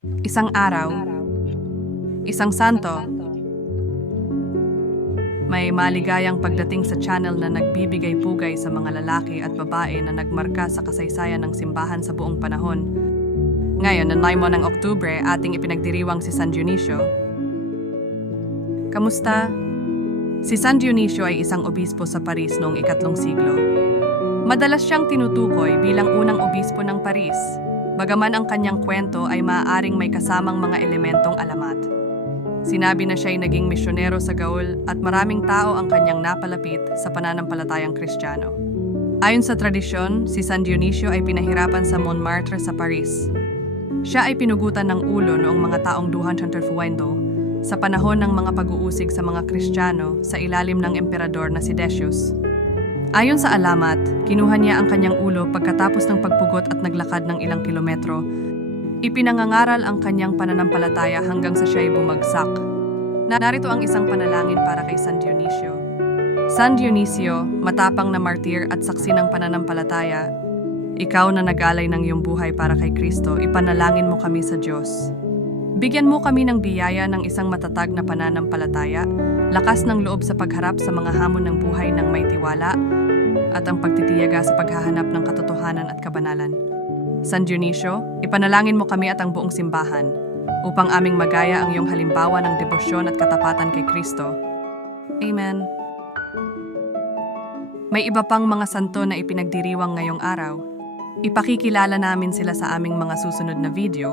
Isang araw, isang santo, may maligayang pagdating sa channel na nagbibigay pugay sa mga lalaki at babae na nagmarka sa kasaysayan ng simbahan sa buong panahon. Ngayon, na 9 ng Oktubre, ating ipinagdiriwang si San Dionisio. Kamusta? Si San Dionisio ay isang obispo sa Paris noong ikatlong siglo. Madalas siyang tinutukoy bilang unang obispo ng Paris, bagaman ang kanyang kwento ay maaaring may kasamang mga elementong alamat. Sinabi na siya ay naging misyonero sa Gaul at maraming tao ang kanyang napalapit sa pananampalatayang Kristiyano. Ayon sa tradisyon, si San Dionisio ay pinahirapan sa Montmartre sa Paris. Siya ay pinugutan ng ulo noong mga taong 250 sa panahon ng mga pag-uusig sa mga Kristiyano sa ilalim ng emperador na si Decius. Ayon sa alamat, kinuha niya ang kanyang ulo pagkatapos ng pagpugot at naglakad ng ilang kilometro. Ipinangangaral ang kanyang pananampalataya hanggang sa siya ay bumagsak. Narito ang isang panalangin para kay San Dionisio. San Dionisio, matapang na martir at saksi ng pananampalataya, ikaw na nag-alay ng iyong buhay para kay Kristo, ipanalangin mo kami sa Diyos. Bigyan mo kami ng biyaya ng isang matatag na pananampalataya, lakas ng loob sa pagharap sa mga hamon ng buhay ng may tiwala, at ang pagtitiyaga sa paghahanap ng katotohanan at kabanalan. San Dionisio, ipanalangin mo kami at ang buong simbahan, upang aming magaya ang iyong halimbawa ng debosyon at katapatan kay Kristo. Amen. May iba pang mga santo na ipinagdiriwang ngayong araw. Ipakikilala namin sila sa aming mga susunod na video.